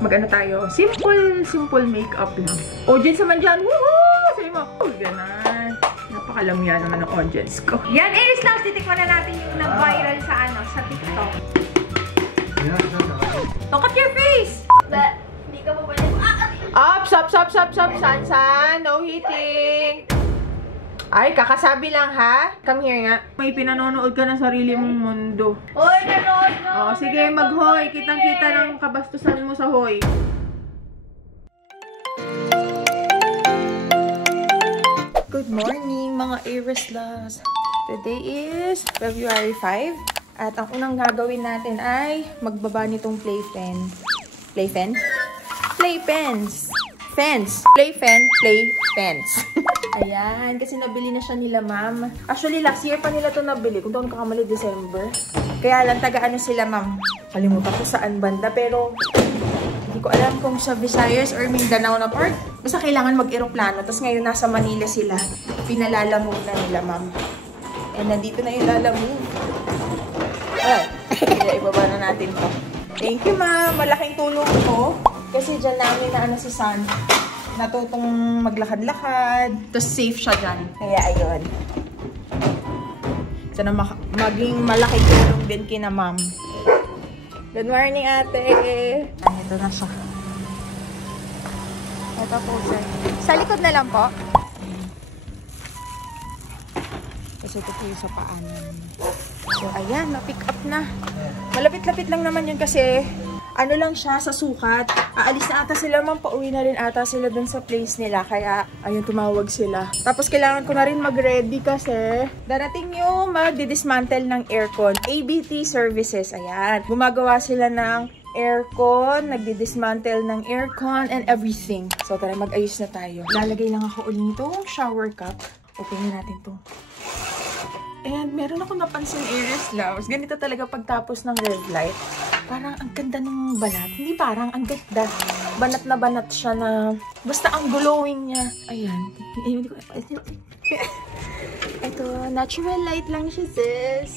Mag-ano tayo? Simple makeup lang. Audience naman dyan. Woohoo! Sabi mo, oh, gano'n. Napakalamya naman ng audience ko. Yan, Aries Loves. Titikman na natin yung nag-viral sa sa TikTok. Look at your face! Hindi ka pa pwede. Stop, San. No hitting. Ay, kakasabi lang ha. Come here nga. May pinanonood ka ng sarili mong mundo. Hoy, nanood na! Oh, sige, mag-hoy. Kitang-kita ng kabastusan mo sa hoy. Good morning, mga Aries Loves. Today is February 5. At ang unang gagawin natin ay magbaba nitong playpen. Playpen? Playpens. Fence. Playpen. Ayan, kasi nabili na siya nila, ma'am. Actually, last year pa nila to nabili. Kung doon kakamali, December. Kaya lang, taga-ano sila, ma'am. Kalimutan ko saan banda, pero hindi ko alam kung sa Visayas or Mindanao na part. Basta kailangan mag-aeroplano. Tapos ngayon, nasa Manila sila. Pinalalamove na nila, ma'am. And nandito na yung lalamove. Alright. Kaya ibaba na natin to. Thank you, ma'am. Malaking tulong ko. Kasi dyan namin na si San. Natutong maglakad-lakad. Tapos safe siya dyan. Kaya ayun. Sana maging malaking tulong din kina ma'am. Good morning, ate. Ito na siya. Ito po, sir. Sa likod na lang po. Kasi ito po yung sa paanan. So, ayan. Na-pick up na. Malapit-lapit lang naman yun kasi ano lang siya sa sukat. Aalis na ata sila, ma'am. Pauwi na rin ata sila dun sa place nila. Kaya, ayun, tumawag sila. Tapos, kailangan ko na rin mag-ready kasi darating yung magdi-dismantle ng aircon. ABT Services. Ayan. Gumagawa sila ng aircon, nagdi-dismantle ng aircon and everything. So, tara, mag-ayos na tayo. Lalagay lang ako ulit nitong shower cup. Open na natin to. And meron ako napansin, Aries Loves. Ganito talaga pagtapos ng red light. Parang ang ganda ng balat. Hindi parang, ang ganda. Banat na banat siya na, basta ang glowing niya. Ayan. Ito, natural light lang siya, sis.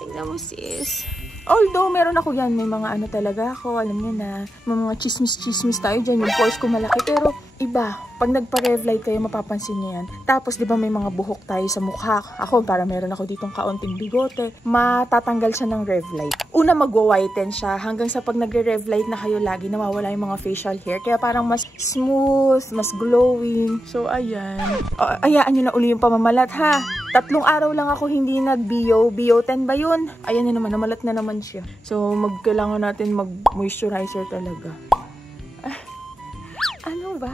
Tingnan mo, sis. Although, meron ako yan. May mga ano talaga ako. Alam niyo na, may mga chismis-chismis tayo dyan. Yung pores ko malaki. Pero, iba. Pag nagpa-rev light kayo, mapapansin niyo yan. Tapos, di ba may mga buhok tayo sa mukha? Ako, para meron ako ditong kaunting bigote. Matatanggal siya ng rev light. Una, magwa-whiten siya. Hanggang sa pag nagre-rev light na kayo, lagi nawawala yung mga facial hair. Kaya parang mas smooth, mas glowing. So, ayan. Ayaan nyo na uli yung pamamalat, ha? 3 araw lang ako hindi nag-BO. BO 10 ba yun? Ayan na naman, namalat na naman siya. So, kailangan natin mag-moisturizer talaga. Ano ba?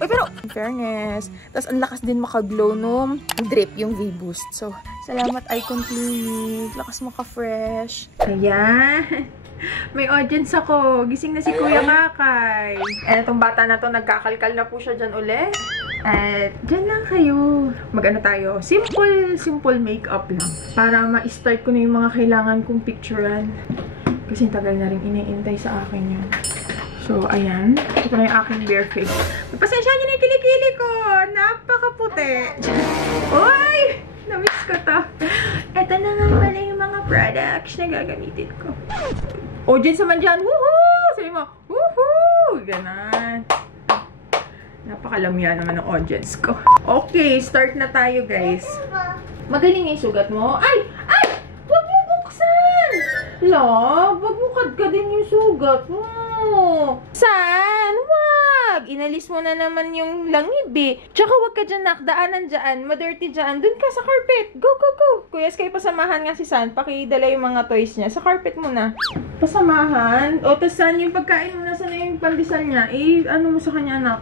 Uy, pero, in fairness, tas ang lakas din makaglow nung drip yung V-Boost. So, salamat Icon Clinic. Lakas maka-fresh. Ayan. May audience ako. Gising na si Kuya Kakay. And itong bata na to, nagkakalkal na po siya dyan ulit. At dyan lang kayo. Mag-ano tayo? Simple makeup lang. Para ma-start ko na yung mga kailangan kong picturean. Kasi tagal na rin iniintay sa akin yun. So, ayan. Ito na yung aking bare face. Pasensya nyo na yung kilikili ko. Napakaputi. Uy! Namiss ko to. Ito na nga pala yung mga products na gagamitin ko. Audience naman dyan. Woohoo! Sabi mo, woohoo! Ganon. Napakalamya naman ng audience ko. Okay, start na tayo, guys. Magaling yung sugat mo. Ay! Ay! Huwag mo buksan! Love, magbukad ka din yung sugat mo. San? Wag! Inalis mo na naman yung langib eh. Tsaka wag ka dyan nakdaanan dyan. Madirty dyan. Dun ka sa carpet. Go, go, go. Kuya, kayo pasamahan nga si San. Pakidala yung mga toys niya. Sa carpet mo na. Pasamahan? O, tas San, yung pagkain mo na sana yung pandesal niya. Eh, ano mo sa kanya, anak?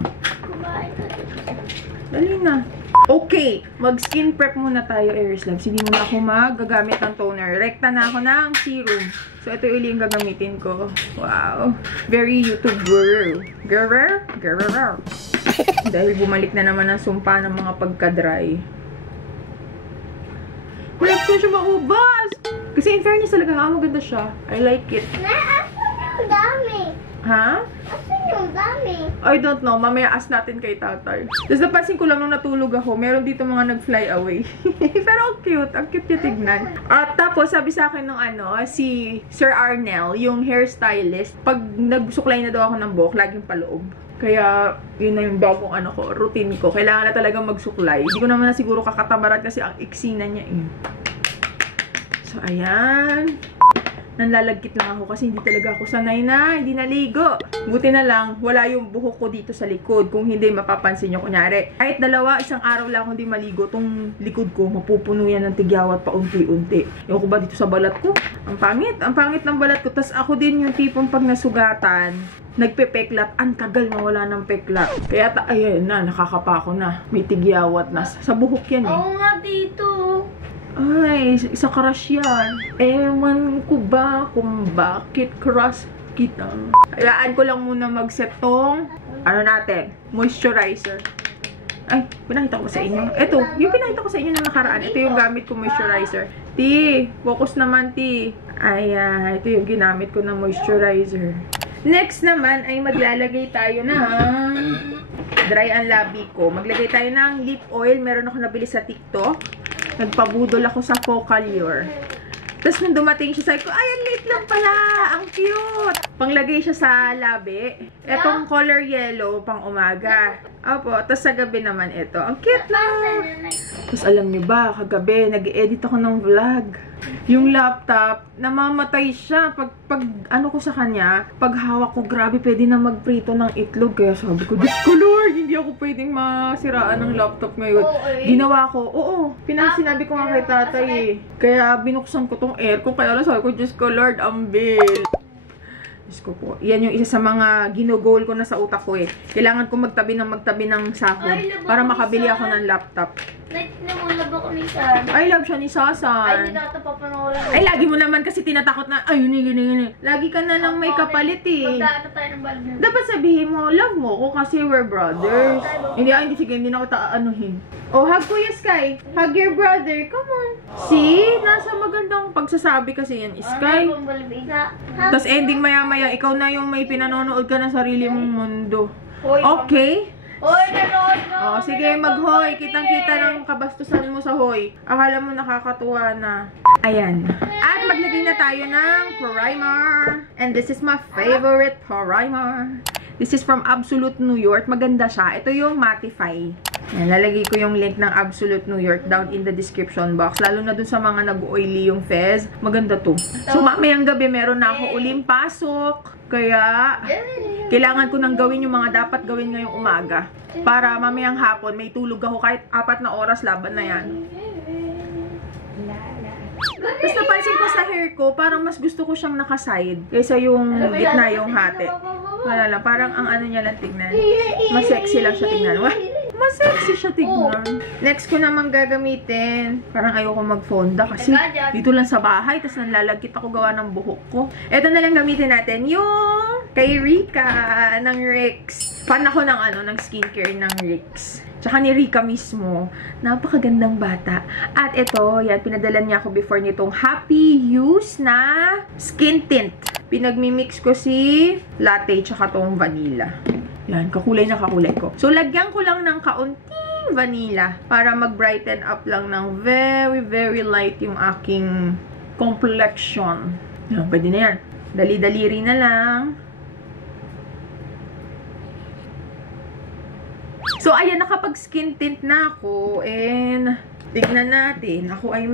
Dali na. Okay, mag-skin prep muna tayo, Aries Loves. Hindi muna ako magagamit ng toner. Rekta na ako ng serum. So, ito uli yung gagamitin ko. Wow. Very YouTuber. Girl. Dahil bumalik na naman ang sumpa ng mga pagka-dry. Wala ko siya maubas! Kasi in fairness talaga nga, maganda siya. I like it. Ang dami. Ha? Asan yung dami? I don't know. Mamaya ask natin kay tatay. Tapos napansin ko lang nung natulog ako, meron dito mga nag-fly away. Pero ang cute. Ang cute yung tignan. At tapos, sabi sa akin nung si Sir Arnel, yung hairstylist, pag nagsuklay na daw ako ng buhok, laging paloob. Kaya, yun na yung bagong routine ko. Kailangan na talaga magsuklay. Hindi ko naman na siguro kakatabaran kasi ang iksi na niya eh. So, ayan. Nanlalagkit lang ako kasi hindi talaga ako sanay na, hindi naligo. Buti na lang, wala yung buhok ko dito sa likod. Kung hindi, mapapansin nyo. Kunyari, kahit isang araw lang hindi maligo, tong likod ko, mapupuno yan ng tigyawat pa unti-unti. Yung ko ba dito sa balat ko? Ang pangit ng balat ko. Tas ako din yung tipong pag nasugatan, nagpepeklat, ang tagal na wala ng peklat. Kaya, ayun na, nakakapa ko na. May tigyawat na. Sa buhok yan eh. Oo nga dito. Ay, isa crush yan. Ewan ko ba kung bakit crush kita. Hayaan ko lang muna mag-set tong, natin, moisturizer. Ay, pinakita ko sa inyo. Ito, yung pinakita ko sa inyo nung nakaraan. Ito yung gamit ko moisturizer. Ti, focus naman, ti. Ayan, ito yung ginamit ko na moisturizer. Next naman ay maglalagay tayo ng dry ang labi ko. Maglagay tayo ng lip oil. Meron ako nabili sa TikTok. Nagpabudol ako sa Focallure. Tapos nung dumating siya, sabi ko, ay, ang liit lang pala. Ang cute. Panglagay siya sa labi. Etong color yellow, pang umaga. Opo, tapos sa gabi naman ito. Ang cute lang. Tapos alam niyo ba, kagabi, nag-edit ako ng vlog. Yung laptop, namamatay siya. Pag ko sa kanya, pag hawak ko, grabe, pwede na magprito ng itlog. Kaya sabi ko, Diyos ko Lord, hindi ako pwedeng masiraan ng laptop ngayon. Ginawa ko, sinabi ko nga kay tatay eh. Kaya binuksan ko tong aircon. Kaya lang sabi ko, Diyos ko Lord, ambil. Diyos ko po. Yan yung isa sa mga ginogol ko na sa utak ko eh. Kailangan ko magtabi ng sahod para makabili ako ng laptop. Nagsimulab ako ni San. I love siya ni Sasan. Ay, hindi na ito papanoorin. Ay, lagi mo naman kasi tinatakot na, ay, gini. Lagi ka na lang may kapalit eh. Magdaan tayo ng balon. Dapat sabihin mo, love mo ko kasi we're brothers. Sige, hindi na ako aanuhin. Oh, hug Kuya Sky. Hug your brother. Come on. See? Nasa magandang pagsasabi kasi yan, Sky. Tapos ending maya-maya, ikaw na yung may pinanonood ka ng sarili mong mundo. Okay? Hoy, nanood na! Oh, sige, mag-hoy. Kitang-kita ng kabastusan mo sa hoy. Akala mo nakakatuwa na. Ayan. At maglagay na tayo ng primer. And this is my favorite primer. This is from Absolute New York. Maganda siya. Ito yung Mattify. Ayan, lalagay ko yung link ng Absolute New York down in the description box. Lalo na dun sa mga nag-oily yung fez. Maganda to. So, mamayang gabi meron na ako uling pasok. Kaya, kailangan ko nang gawin yung mga dapat gawin ngayong umaga. Para mamayang hapon, may tulog ako kahit 4 na oras, laban na yan. Tapos napansin ko sa hair ko, parang mas gusto ko siyang nakaside kaysa yung gitna yung hati. Wala lang, parang ang niya lang tignan. Mas sexy lang siya tignan. Mas sexy siya tignan. Next ko naman gagamitin. Parang ayoko mag-fonda kasi dito lang sa bahay. Tapos nanlalagkit ako gawa ng buhok ko. Ito na lang gamitin natin. Yung kay Rika ng Rix. Fan ako ng skincare ng Rix. Tsaka ni Rika mismo. Napakagandang bata. At ito, yan, pinadala niya ako before nitong Happy Use na skin tint. Pinagmimix ko si latte tsaka tong vanilla. Yan, kakulay na kakulay ko. So, lagyan ko lang ng kaunting vanilla para mag-brighten up lang ng very, very light yung aking complexion. Yan, pwede na yan. Dali-daliri na lang. So, ayan, nakapag-skin tint na ako. And, tignan natin. Ako ay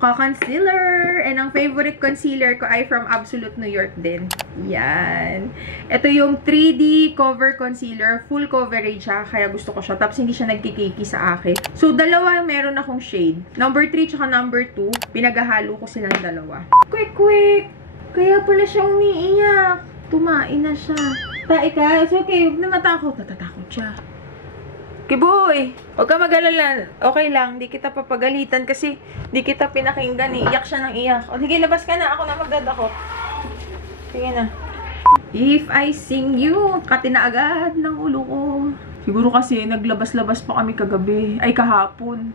concealer. And ang favorite concealer ko ay from Absolute New York din. Yan. Ito yung 3D cover concealer. Full coverage siya. Kaya gusto ko siya. Tapos hindi siya nagkikiki sa akin. So, dalawa meron akong shade. Number 3 tsaka number 2. Pinaghahalo ko silang dalawa. Quick! Kaya pala siya umiiyak. Tumain na siya. Tae ka. It's okay. Huwag na matakot. Natatakot siya. Kiboy! Huwag ka mag-alala. Okay lang. Di kita papagalitan kasi di kita pinakinggan eh. Iyak siya ng iyak. O sige, labas ka na. Ako na magdadakot. Sige na. If I sing you, katina agad ng ulo ko. Siguro kasi naglabas-labas pa kami kagabi. Ay, kahapon.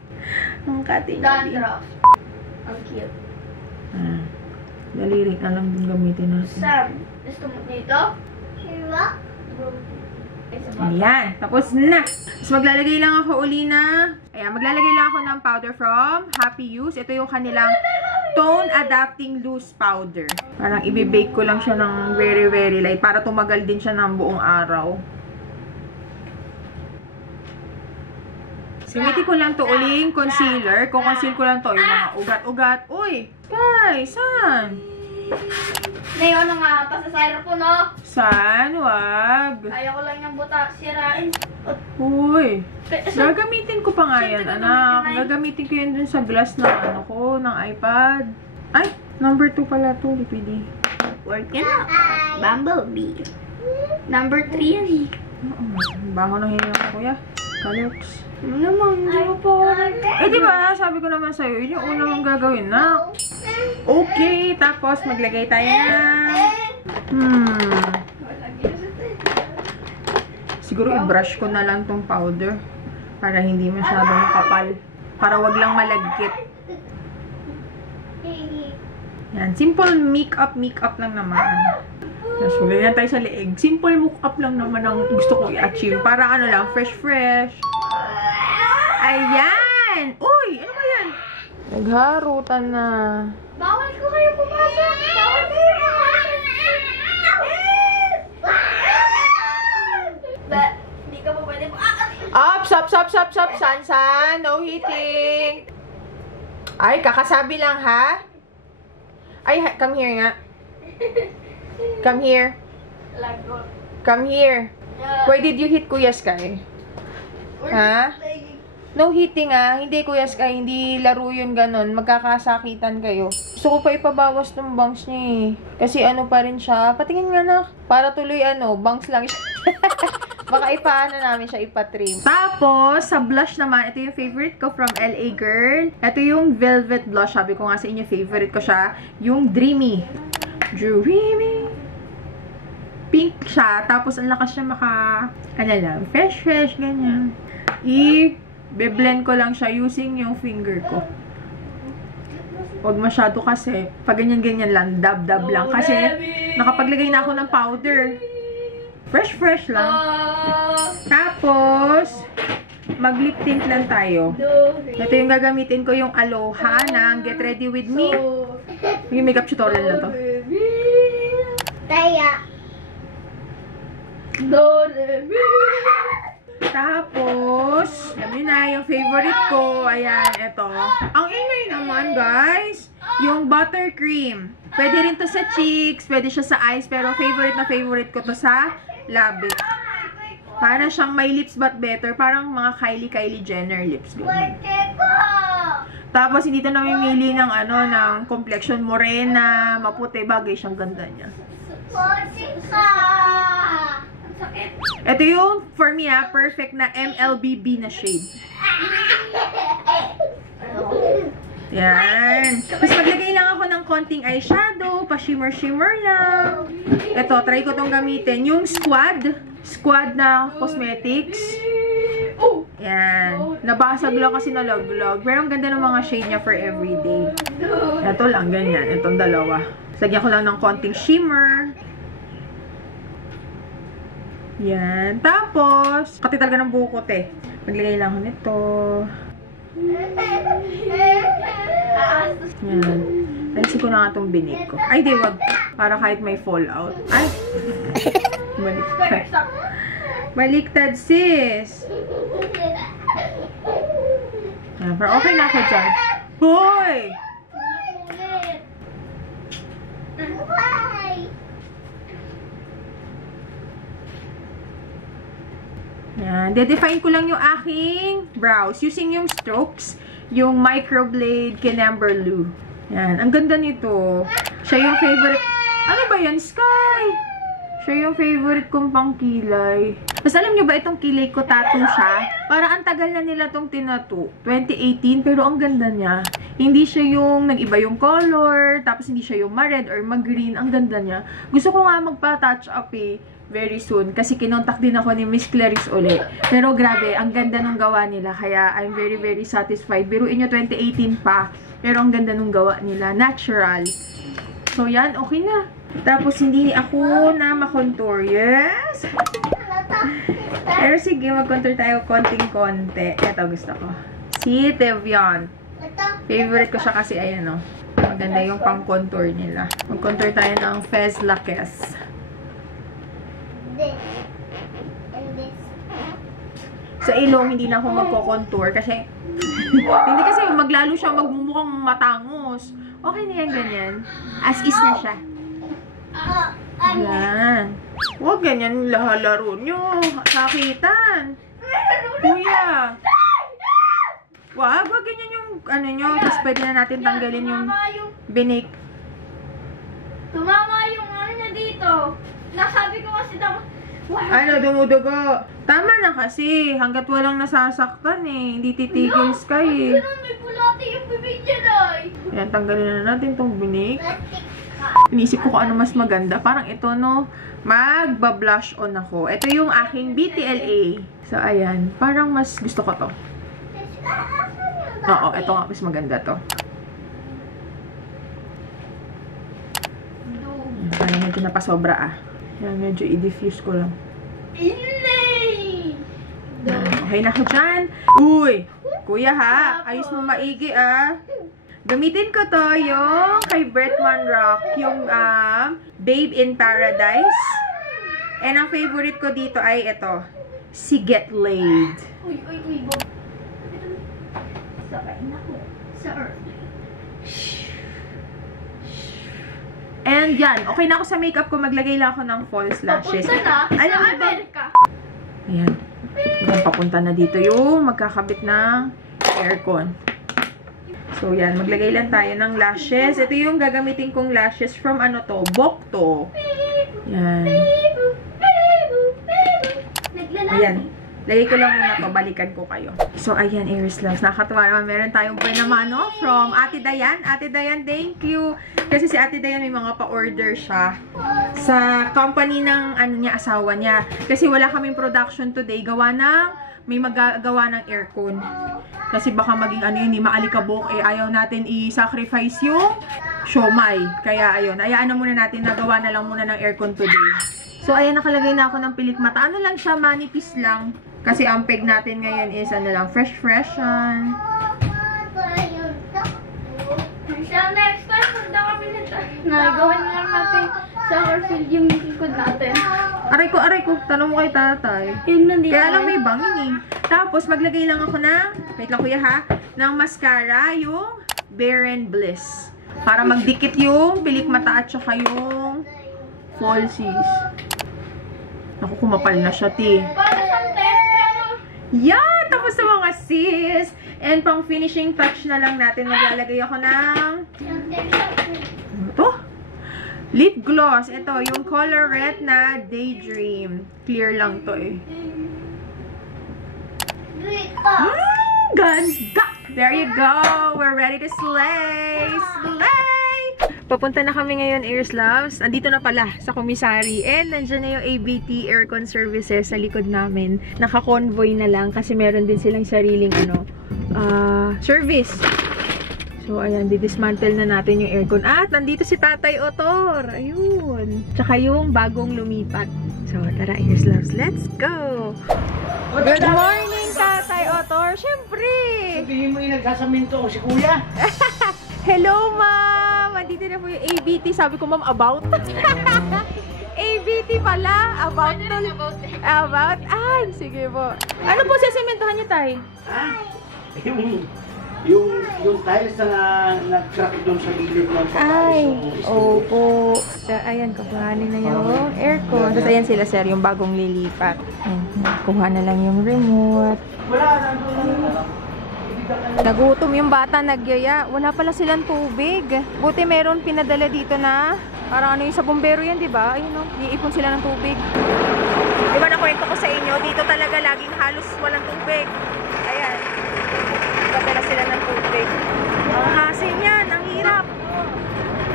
Ang katina. Dandruff. Ang cute. Daliri na lang din gamitin natin. Sam, gusto mo dito? Sure. Ayan. Tapos na. Tapos maglalagay lang ako uli na. Ayan. Maglalagay lang ako ng powder from Happy Use. Ito yung kanilang Tone Adapting Loose Powder. Parang ibibake ko lang siya ng very, very light. Para tumagal din siya ng buong araw. Simiti ko lang to uling concealer. Kukonceal ko lang to. Yung mga ugat-ugat. Uy! Guys, saan? Ngayon na nga, pasasayro ko, no? Saan? Wag. Ayaw ko lang yung buta sirain. Uy. Gagamitin ko pa nga yan, anak. Gagamitin ko yan dun sa glass ng ano ko, ng iPad. Ay, number 2 pala to, Lipidi. Working na. Bumblebee. Number 3 yan eh. Baho ng hininga ko, kuya. Kalex. Ano naman, hindi mo po. Eh, di ba? Sabi ko naman sa'yo, yun yung unang mong gagawin na. Okay, tapos maglagay tayo na. Siguro i-brush ko na lang tong powder para hindi masyadong kapal. Para wag lang malagkit. Yan, simple makeup lang naman. Tapos huwag na tayo sa leeg. Simple makeup lang naman ang gusto ko i-achieve. Para ano lang, fresh. Ayan! Uy! Ano ba yan? Nagharutan na. Bawal ko kayo pumasok. Bawal ko kayo pumasok. Hindi ka po pwede po. Stop, Sansan. No hitting. Ay, kakasabi lang, ha? Ay, come here nga. Come here. Come here. Why did you hit Kuya Sky? Ha? No hitting, ah. Hindi, Kuya Sky. Hindi laro yun ganun. Magkakasakitan kayo. Gusto ko pa ipabawas ng bangs niya, eh. Kasi ano pa rin siya. Patingin nga na. Para tuloy bangs lang siya. Baka ipaano namin siya, ipatrim. Tapos, sa blush naman, ito yung favorite ko from LA Girl. Ito yung Velvet Blush. Sabi ko nga sa inyo, favorite ko siya. Yung Dreamy. Pink siya. Tapos, ang lakas siya fresh, ganyan. Be-blend ko lang siya using yung finger ko. Huwag masyado kasi. Pag ganyan-ganyan lang, dab-dab lang. Kasi, nakapaglagay na ako ng powder. Fresh lang. Tapos, mag-lip tint lang tayo. Ito yung gagamitin ko yung Aloha ng Get Ready With Me. Yung makeup tutorial na to. Tapos, alam nyo na, yung favorite ko, ayan, ito. Ang ingay naman, guys, yung buttercream. Pwede rin to sa cheeks, pwede siya sa eyes, pero favorite ko to sa labi. Para siyang my lips but better. Parang mga Kylie Jenner lips. Tapos, hindi ito namimili ng ng complexion morena, maputi, bagay siyang ganda niya. Ito yung, for me perfect na MLBB na shade. Yan. Tapos maglagay lang ako ng konting eyeshadow, pa-shimmer lang. Ito, try ko tong gamitin. Yung Squad na cosmetics. Yan. Nabasag lang kasi nalaglag. Pero ang ganda ng mga shade niya for everyday. Ito lang, ganyan. Itong dalawa. Lagyan ko lang ng konting shimmer. Yan. Tapos, pati talaga ng buhok ko, te. Maglagay lang ako nito. Yan. Alisin ko na nga itong binig ko. Ay, di, wag. Para kahit may fallout. Ay! Baliktad. Baliktad, sis! Yan. Pero okay na ako dyan. Hoy! Yan. De-define ko lang yung aking brows using yung strokes, yung microblade Kenamberloo. Yan. Ang ganda nito. Siya yung favorite. Ano ba yan, Sky? Siya yung favorite kong pangkilay. Mas alam nyo ba itong kilay ko, tattoo siya? Para ang tagal na nila itong tinattoo. 2018, pero ang ganda niya. Hindi siya yung nag-iba yung color, tapos hindi siya yung ma-red or ma-green. Ang ganda niya. Gusto ko nga magpa-touch up very soon. Kasi kinontak din ako ni Miss Clarice ulit. Pero grabe, ang ganda nung gawa nila. Kaya I'm very, very satisfied. Biruin nyo, 2018 pa. Pero ang ganda nung gawa nila. Natural. So, yan. Okay na. Tapos, hindi ako na makontour. Yes! Pero sige, mag-contour tayo konting-konti. Ito, gusto ko. Si Tevian. Favorite ko siya kasi, ayan, oh. Maganda yung pang-contour nila. Mag-contour tayo ng Fez Laques. Sa ilong, hindi na ako magko-contour kasi hindi kasi maglalo siya magmumukhang matangos. Okay na yan, ganyan. As is na siya. Yan. Huwag ganyan laro nyo. Sakitan. Kuya. Wag ganyan yung ano nyo. Tapos pwede na natin tanggalin yung binik. Tumama yung ano niya dito. Nasabi ko kasi dapat. Ano, dumudugo. Tama na kasi. Hanggat walang nasasaktan eh. Hindi titigil Sky eh. Ganun, may bulati yung bibig niya, Nay. Ayan, tanggalin na natin tong binik. Inisip ko kung ano mas maganda. Parang ito, no? Magba-blush on ako. Ito yung aking BTLA. So, ayan. Parang mas gusto ko to. Oo, ito nga. Mas maganda to. Parang medyo napasobra ah. Yan, medyo i-diffuse ko lang. Okay na ako dyan. Uy! Kuya ha, ayos mo maigi ah. Gamitin ko to yung kay Bretman Rock. Yung Babe in Paradise. And ang favorite ko dito ay ito. Si Get Laid. Uy. Sabay na ko. Sir. And yan, okay na ako sa makeup ko. Maglagay lang ako ng false lashes. Papunta na Alam sa mo ba? Amerika. Ayan. Papunta na dito yung magkakabit ng aircon. So, yan. Maglagay lang tayo ng lashes. Ito yung gagamitin kong lashes from ano to? Bokto. Yan. Ayan. Lagay ko lang muna to. Balikan ko kayo. So, ayan, Iris Loves. Nakakatawa naman. Meron tayong pinamano from Ate Dayan. Ate Dayan, thank you. Kasi si Ate Dayan may mga pa-order siya sa company ng ano niya, asawa niya. Kasi wala kaming production today. Gawa ng, may magagawa ng aircon. Kasi baka maging ano yun, maalikabok. Eh, ayaw natin i-sacrifice yung siomay. Kaya, ayun. Ayaan na muna natin. Nagawa na lang muna ng aircon today. So, ayan, nakalagay na ako ng pilik mata. Ano lang siya, manipis lang. Kasi ang peg natin ngayon is, ano lang, fresh. Yan. So, next time, punta kami nito. Nagawa na lang natin sa Orfield yung likod natin. Aray ko. Tanong mo kay tatay. Yun nandito. Kaya lang may bangin eh. Tapos, maglagay lang ako ng, wait lang kuya ha, ng mascara, yung Bare and Bliss. Para magdikit yung pilik mata at saka yung falsies. Naku, kumapal na siya, ti. Para sa Yeah! Tapos sa mga sis. And pang finishing touch na lang natin, maglalagay ako ng ano to? Lip gloss. Ito, yung Colorette na Daydream. Clear lang to eh. Ganda! There you go! We're ready to slay! Slay! Papunta na kami ngayon, Iris Loves. Andito na pala sa commissary. And nandyan na yung ABT Aircon Services sa likod namin. Naka-convoy na lang kasi meron din silang sariling service. So, ayan, didismantle na natin yung aircon. At nandito si Tatay Otor. Ayun. Tsaka yung bagong lumipat. So, tara, Iris Loves. Let's go! Good morning, Tatay Otor. Siyempre! Sabihin mo yung nagsasaminto ko si Kuya. Hello, Ma'am! Dito na po yung ABT. Sabi ko, Ma'am, about? ABT pala. About to... About? Ay, sige po. Ano po sesimentohan niyo, Tay? Ha? Yung tiles na nag-crack doon sa gilid ng Ay, pagkain. opo. So, ayan, kukuhanin na yung aircon. Tapos, ayan sila, sir, yung bagong lilipat. Ayan, kuha na lang yung remote. Wala, nandun. Nagutom yung bata, nagyaya. Wala pala silang tubig. Buti meron pinadala dito na parang ano yung sa bumbero yan, di ba? Ayun, no? Iipon sila ng tubig. Di ba nakwento ko sa inyo, dito talaga laging halos walang tubig. Ayan. Padala sila ng tubig. Ang hassle yan, ang hirap.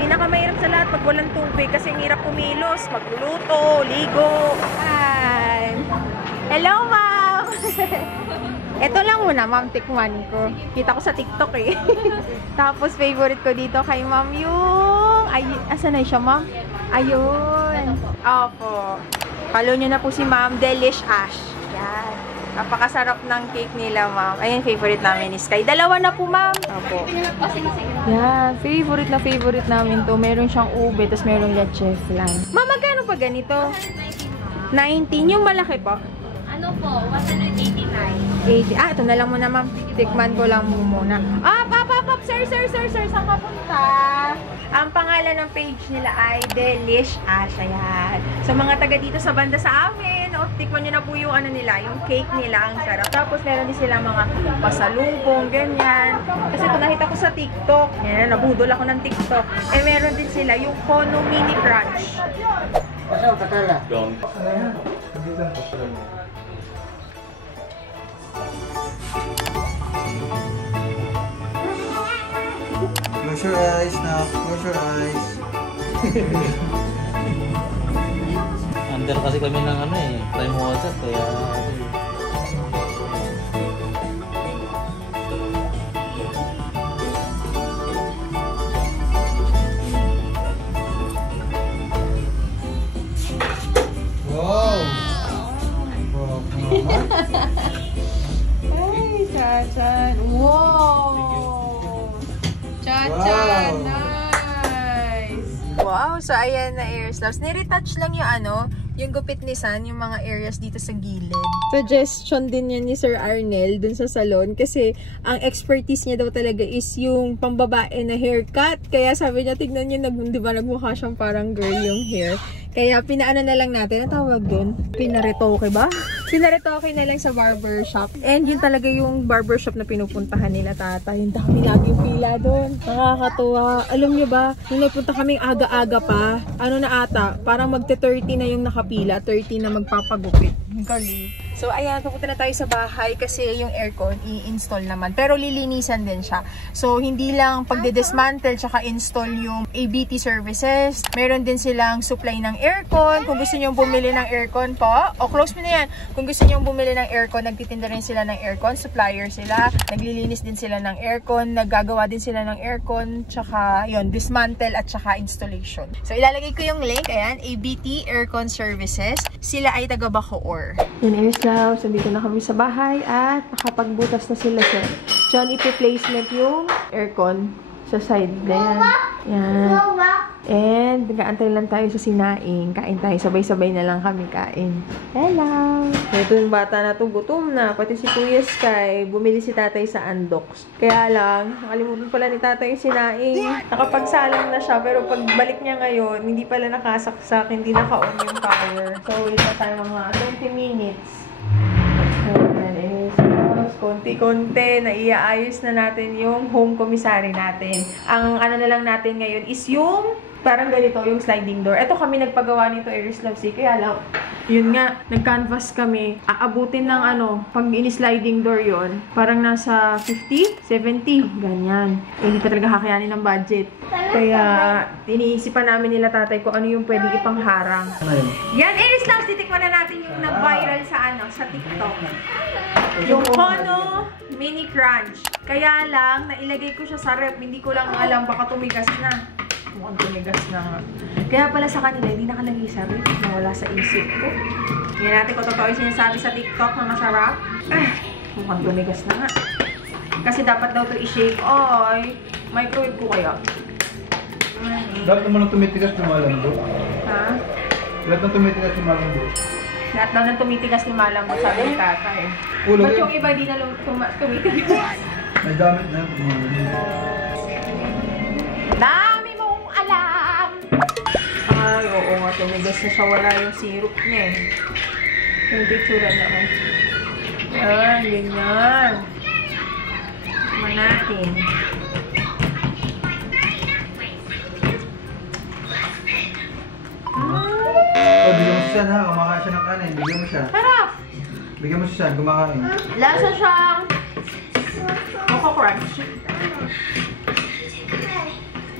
Pinakamahirap sa lahat pag walang tubig kasi ang hirap kumilos, magluluto, ligo. Ayan. Hello, Ma'am! Ito lang muna, Ma'am, tikman ko. Kita ko sa TikTok eh. Tapos, favorite ko dito kay Ma'am yung Asan na siya, ma'am? Ayun. Opo. Follow nyo na po si Ma'am Delish Ash. Yan. Napakasarap ng cake nila, ma'am. Ayun, favorite namin ni Sky. Dalawa na po, ma'am. Opo. Yan. Favorite namin to. Meron siyang ube, tapos meron leche flan. Ma'am, magkano pa ganito? 19. Yung malaki po? Ano po? 189. 80. Ito na lang muna, ma'am. Tikman ko lang muna. Sir. Saan ka punta? Ang pangalan ng page nila ay Delish Ash. Ayan. Sa mga taga dito sa banda sa amin, tikman nyo na po yung ano nila, yung cake nila. Ang sarap. Tapos meron din sila mga pasalubong, ganyan. Kasi ito nakita ko sa TikTok. Yan, nabudol ako ng TikTok. Eh, meron din sila yung Kono Mini Crunch. Pasal, katala. Close your eyes now. Close your eyes. Under kasi kami ng ano eh, prime water, kaya... Wow! Ay, Chachan. Wow! Chachan! Wow. Nice! Wow! So, ayan na Airslaws. Niretouch lang yung ano, yung gupit ni San, yung mga areas dito sa gilid. Suggestion din yan ni Sir Arnel dun sa salon kasi ang expertise niya daw talaga is yung pambabae na haircut. Kaya sabi niya, tignan niyo, di ba nagmukha siyang parang girl yung hair. Kaya pinaano na lang natin, ang tawag dun? Pinaretoke ba? Pinaretoke na lang sa barbershop. And yun talaga yung barbershop na pinupuntahan nila tata. Yung dami lagi yung pila dun. Nakakatuwa. Alam niyo ba, nung nagpunta kaming aga-aga pa, ano na ata, parang magte-30 na yung nakapila, 30 na magpapagupit. Ang galing. So, ayan, pupunta na tayo sa bahay kasi yung aircon i-install naman. Pero lilinisan din siya. So, hindi lang pagde-dismantle tsaka install yung ABT services. Meron din silang supply ng aircon. Kung gusto nyo bumili ng aircon po, close mo na yan. Kung gusto nyo bumili ng aircon, nagtitinda rin sila ng aircon. Supplier sila. Naglilinis din sila ng aircon. Naggagawa din sila ng aircon. Tsaka, yun, dismantle at tsaka installation. So, ilalagay ko yung link. Ayan, ABT Aircon Services. Sila ay taga Bacoor. Yan, Airslaws. Nandito na kami sa bahay at nakapagbutas na sila siya. Diyan, ipi-placement yung aircon sa side na yan. Yan. And, nag-aantay lang tayo sa sinaing. Kain tayo. Sabay-sabay na lang kami kain. Hello! Ito yung bata na to, gutom na. Pati si Kuya Sky, bumili si tatay sa Andox. Kaya lang, nakalimutan pala ni tatay yung sinaing. Nakapagsalang na siya, pero pagbalik niya ngayon, hindi pala nakasaksak, hindi naka-on yung power. So, wait pa tayo mga 20 minutes. Konti-konti, naiaayos na natin yung home commissary natin. Ang ano na lang natin ngayon is yung parang ganito, yung sliding door. Ito kami nagpagawa nito, Airslaws. Kaya lang, yun nga, nag-canvas kami. Aabutin ng ano, pag ini-sliding door yon, parang nasa 50, 70, ganyan. Hindi talaga kakayanin ng budget. Kaya, iniisipan namin nila tatay kung ano yung pwedeng ipangharang. Yan, Airslaws, titikman na natin yung nag-viral sa ano, sa TikTok. Yung Kono Mini Crunch. Kaya lang, nailagay ko siya sa rep. Hindi ko lang alam, baka tumigas na. Mukhang tumigas na nga. Kaya pala sa kanila, hindi nakalagay sa rep. Nawala sa isip ko. Tingnan natin kung totoo yung sinasabi sa TikTok na masarap. Mukhang tumigas na nga. Kasi dapat daw ito i-shake. Oy, microwave ko kaya. Lahat naman ang tumitigas ng malambot. Ha? Lahat ng tumitigas ng malambot. Lahat daw ng tumitigas ni Malang mo, sabi ni Tata eh. Ba't yung iba di na tumitigas? May gamit na. Dami mong alam! Ay, oo nga, tumigas na siya. Wala yung syrup niya eh. Yung picture naman. Yan, ganyan. Tikman natin. Oh, bigyan mo siya ha. Kumakain siya ng kanin. Bigyan mo siya. Sarap! Bigyan mo siya. Kumakain. Lasa siyang Coco Crunch.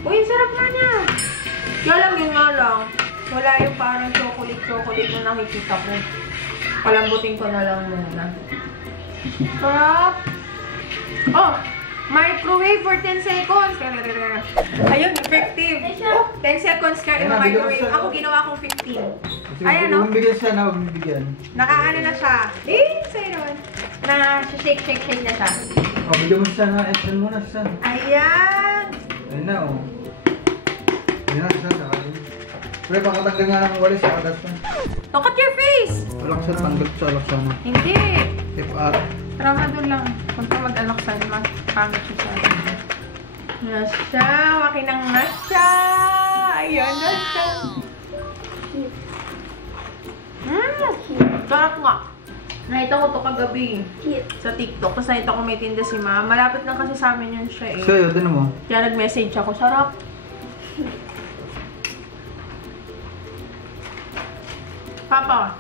Uy, sarap na niya. Kaya lang yun nga lang. Wala yung parang chocolate na nakikita ko. Palambutin ko na lang muna. Sarap! Oh! Microwave for 10 seconds. Ayun, effective. 10 seconds ka i-microwave. Ako ginawa kong 15. Ayan, no? Bumibigyan siya na bumibigyan. Nakaano na siya. Sa'yo naman. Na-shake na siya. O, bigyan mo siya na action muna siya. Ayan. Ayun na, o. Ayun na siya, nakain. Pre, pakatanggal nga ng walis sa kagat pa. Look at your face! Alak siya, tanggal sa alak siya na. Hindi. FR. Tara doon lang. Huwag ka mag-alaksan. Mas pangit siya sa akin. Na siya. Makinang na siya. Ayan na siya. Sarap nga. Nakita ko to kagabi sa TikTok. Tapos nakita ko may tinda si Ma. Malapit lang kasi sa amin yun siya eh. Sa'yo, din mo. Kaya nag-message ako. Sarap. Papa.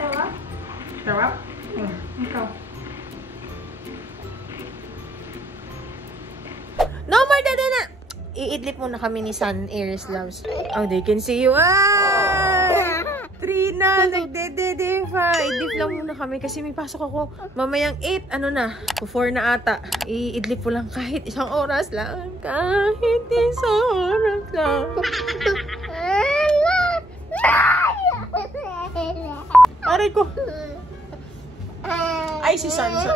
Sarap. Sarap? Ikaw. No more dada na! Iidlip muna kami ni San Aries Loves. Oh, they can see you. Trina, nagdedede pa. Idlip lang muna kami kasi may pasok ako. Mamayang 8, ano na? 4 na ata. Iidlip po lang kahit isang oras lang. Kahit isang oras lang. Aray ko. Ay, si Sansa.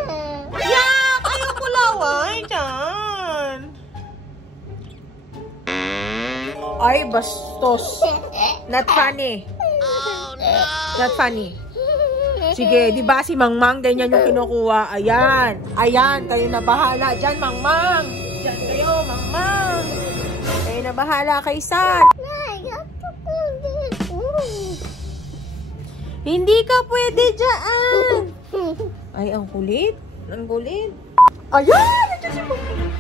Yak! Ayaw ko laway dyan. Ay, bastos. Not funny. Not funny. Sige, di ba si Mangmang ganyan yung kinukuha? Ayan. Ayan, kayo na bahala dyan, Mangmang. Dyan kayo, Mangmang. Kayo na bahala kay San. Hindi ka pwede dyan. Ay, ang kulit. Ang kulit. Ayan! Nandiyan si Mangmang.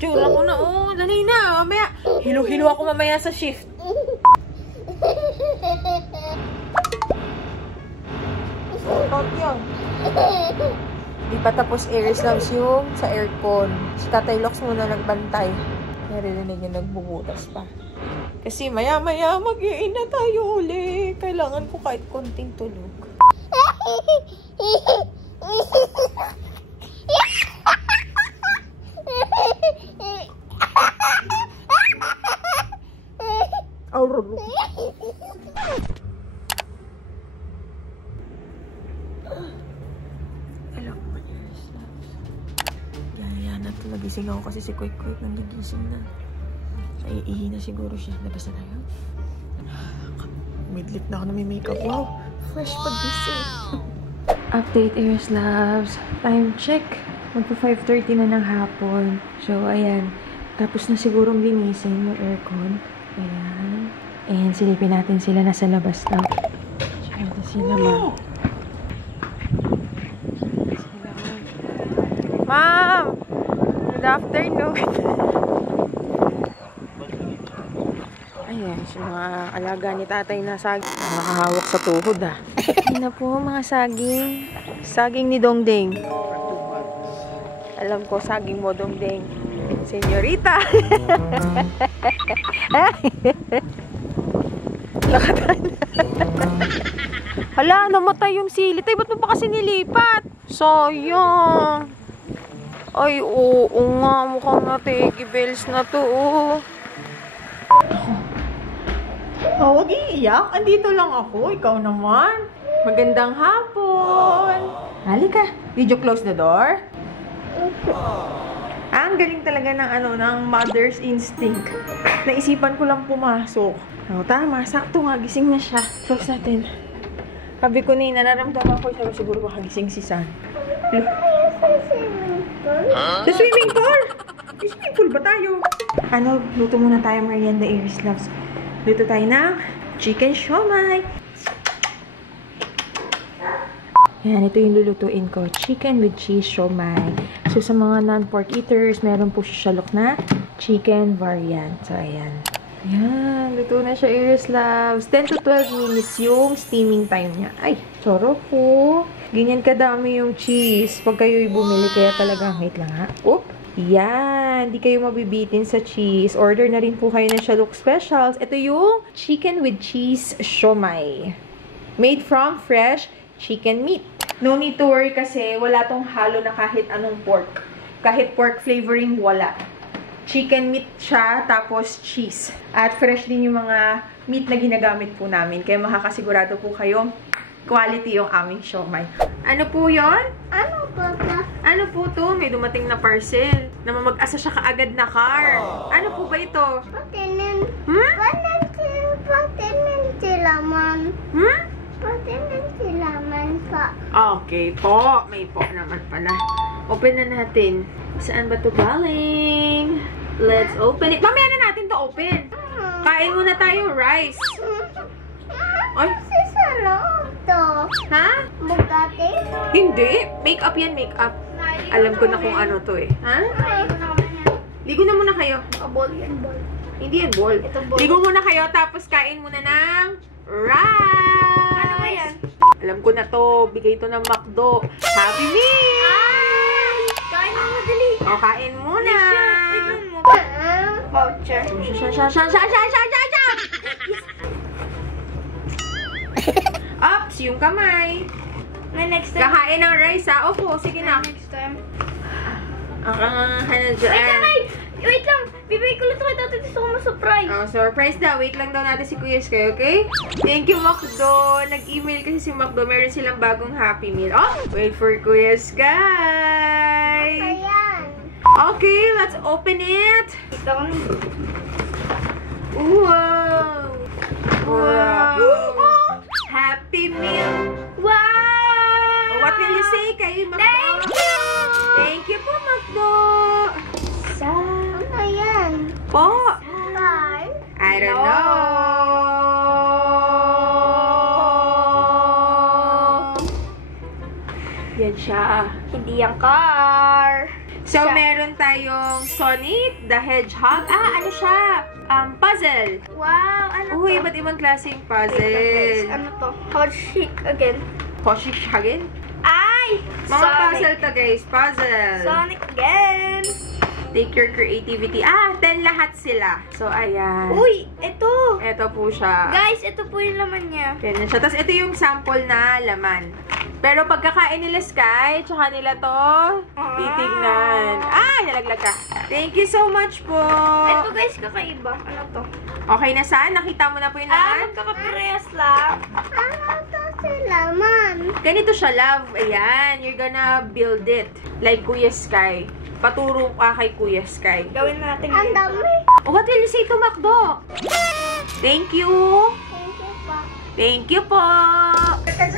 Tsura ko na, oh. Dali na, mamaya. Hilo-hilo ako mamaya sa shift. Stop yun. Di pa tapos Aries Loves yung sa aircon. Si Tatay Lox muna nagbantay. Narinig niya nagbubutas pa. Kasi maya-maya mag-iin na tayo uli. Kailangan ko kahit konting tulog. Aurog. Hello, my Aries Loves. Yan na ito. Nagising ako kasi si Quick nang nagising na. Naiihi na siguro siya. Labas na tayo. Midlip na ako na may makeup. Wow! Fresh pag-gising. Update, Aries Loves. Time check. Magpa 5:30 na ng hapon. So, ayan. Tapos na sigurong linisin yung aircon. Ayan. And silipin natin sila nasa labas daw. Ito sila, Ma'am. Ma'am! Good afternoon. Ayan, so mga alaga ni tatay na saging. Nakahawak sa tuhod, ah. Hindi na po, mga saging. Saging ni Dongdeng. Alam ko, saging mo, Dongdeng. Senyorita! Lakatan. Hala, namatay yung silit. Ay, ba't mo pa kasi nilipat? Sayang. Ay, oo nga. Mukhang nategi bells na to, oh. Oh, wag iiyak. Andito lang ako. Ikaw naman. Magandang hapon. Halika. Did you close the door? Ang galing talaga ng ng mother's instinct. Naisipan ko lang pumasok. Oh, tama. Sakto nga. Gising na siya. Close natin. Sabi ko na nararamdaman ko. Sabi siguro makagising si San. Sa swimming pool? May swimming pool ba tayo? Ano, luto muna tayo merienda, Aries Loves. Luto tayo ng chicken siomai. Yan, ito yung lulutuin ko. Chicken with cheese siomai. So, sa mga non-pork eaters, meron po siya shalok na chicken variant. So, ayan. Ayan, luto na siya, Aries Loves. 10 to 12 minutes yung steaming time niya. Ay, choro po. Ganyan kadami yung cheese. Pag kayo'y bumili, kaya talagang, wait lang ha. Oop, Yan, di kayo mabibitin sa cheese. Order na rin po kayo ng Shalok Specials. Ito yung chicken with cheese siomai. Made from fresh chicken meat. No need to worry kasi wala tong halo na kahit anong pork. Kahit pork flavoring, wala. Chicken meat siya, tapos cheese. At fresh din yung mga meat na ginagamit po namin. Kaya makakasigurado po kayo quality yung aming siomai. Ano po yon? Ano, Papa? Ano po to? May dumating na parcel. Na mamag-asa siya kaagad na car. Ano po ba ito? Patinin. Hmm? Patinin silaman. Hmm? Patinin silaman pa. Okay po. May po naman pala. Open na natin. Saan ba to galing? Let's open it. Mamaya na natin to open. Kain muna tayo rice. Ay. Sa loob to. Ha? Bugatti? Hindi. Make-up yan, make-up. Alam ko na kung ano to eh. Ha? Ligo na muna kayo. Ball yan, ball. Hindi yan ball. Ito ball. Ligo muna kayo, tapos kain muna ng rice. Ano ba yan? Alam ko na to. Bigay to ng McDo. Happy Meal! Kain mo madali. O, kain muna. Tignan mo. Voucher. Ups, yung kamay. May next time. Kakain ng rice ha. Opo, sige na. Next time. Hanal Wait lang, wait lang. Bibigay ko lang sa kita. Gusto ko ma-surprise. Oh, surprise daw. Wait lang daw natin si Kuya Sky, okay? Thank you, Macdo. Nag-email kasi si Macdo. Meron silang bagong Happy Meal. Oh, wait for Kuya Sky. Ayan. Okay, let's open it. Ito ko na. Wow. Wow. Oh! Happy Meal. Wow! What will you say kay Macdo? Thank you! Thank you po, Macdo. Ano yan? Po. Saan? I don't know. Yan siya. Hindi yung car. So, meron tayong Sonic the Hedgehog. Ano siya? Puzzle. Wow, ano Uy, to? iba't ibang klaseng Wait lang, guys. puzzle. Ano to? Hot chic again. Hoshishagin? Ay! Mga Sonic. puzzle to, guys. Puzzle. Sonic again. Take your creativity. 10 lahat sila. So, ayan. Uy, ito. Ito po siya. Guys, ito po yung laman niya. Ganyan siya. Tapos, ito yung sample na laman. Pero pagkakain nila Sky, tsaka nila to, titignan. Nalaglag ka. Thank you so much po. Ito guys, kakaiba. Ano to? Okay na saan? Nakita mo na po yung laman? Magkakaparehas lang. Ano to si laman? Ganito siya, love. Ayan. You're gonna build it. Like Kuya Sky. Paturo ka kay Kuya Sky. Gawin natin. Ang dami. What will you say to Macdo? Thank you. Thank you pa. Thank you po.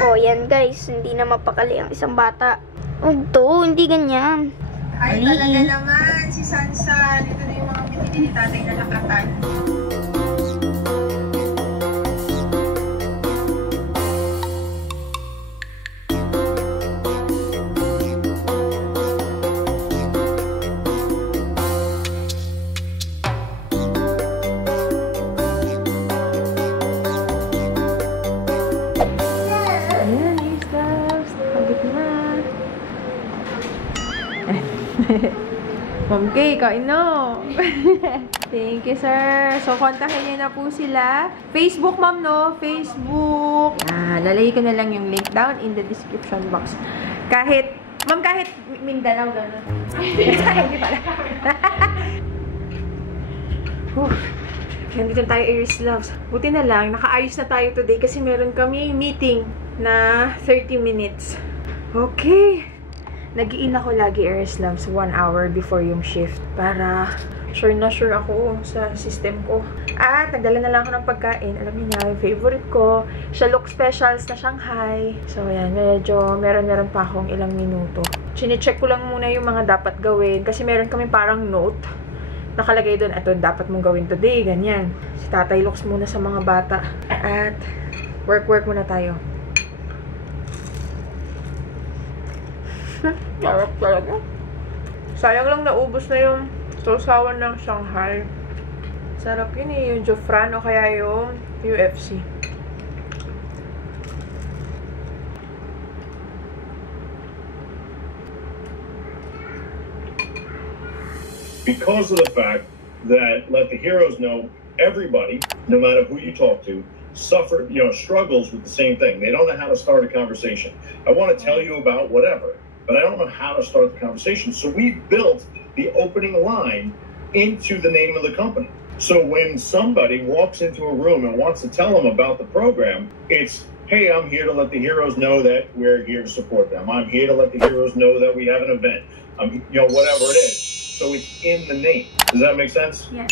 Oh, yan guys. Hindi na mapakali ang isang bata. Ito, hindi ganyan. Ay, talaga naman. Si Sansan. Ito na yung mga binili ni tatay na lakatan. Ma'am Kay, kain na. Thank you, sir. So, kontakin niyo na po sila. Facebook, ma'am, no? Facebook. Lalagay ko na lang yung link down in the description box. Kahit, ma'am, kahit Mindanao, gano'n. Hindi pala. Nandito tayo, Iris Loves. Buti na lang, nakaayos na tayo today kasi meron kami meeting na 30 minutes. Okay. Nag-i-in ako lagi, Iris Loves, 1 hour before yung shift. Para sure na sure ako sa system ko. At nagdala na lang ako ng pagkain. Alam niyo na, yung favorite ko, Shalok Specials na Shanghai. So, ayan, medyo meron pa akong ilang minuto. Chine-check ko lang muna yung mga dapat gawin. Kasi meron kami parang note. Nakalagay doon, ito dapat mong gawin today, ganyan. Si Tatay Lux muna sa mga bata. At work muna tayo. Sarap talaga. Sayang lang naubos na yung sausawan ng Shanghai. Sarap yun eh, yung Jofran o kaya yung UFC. because of the fact that Let the Heroes Know everybody, no matter who you talk to, struggles with the same thing. They don't know how to start a conversation. I want to tell you about whatever, but I don't know how to start the conversation. So we built the opening line into the name of the company. So when somebody walks into a room and wants to tell them about the program, it's, hey, I'm here to let the heroes know that we're here to support them. I'm here to let the heroes know that we have an event. Whatever it is. So it's in the name. Does that make sense? Yes.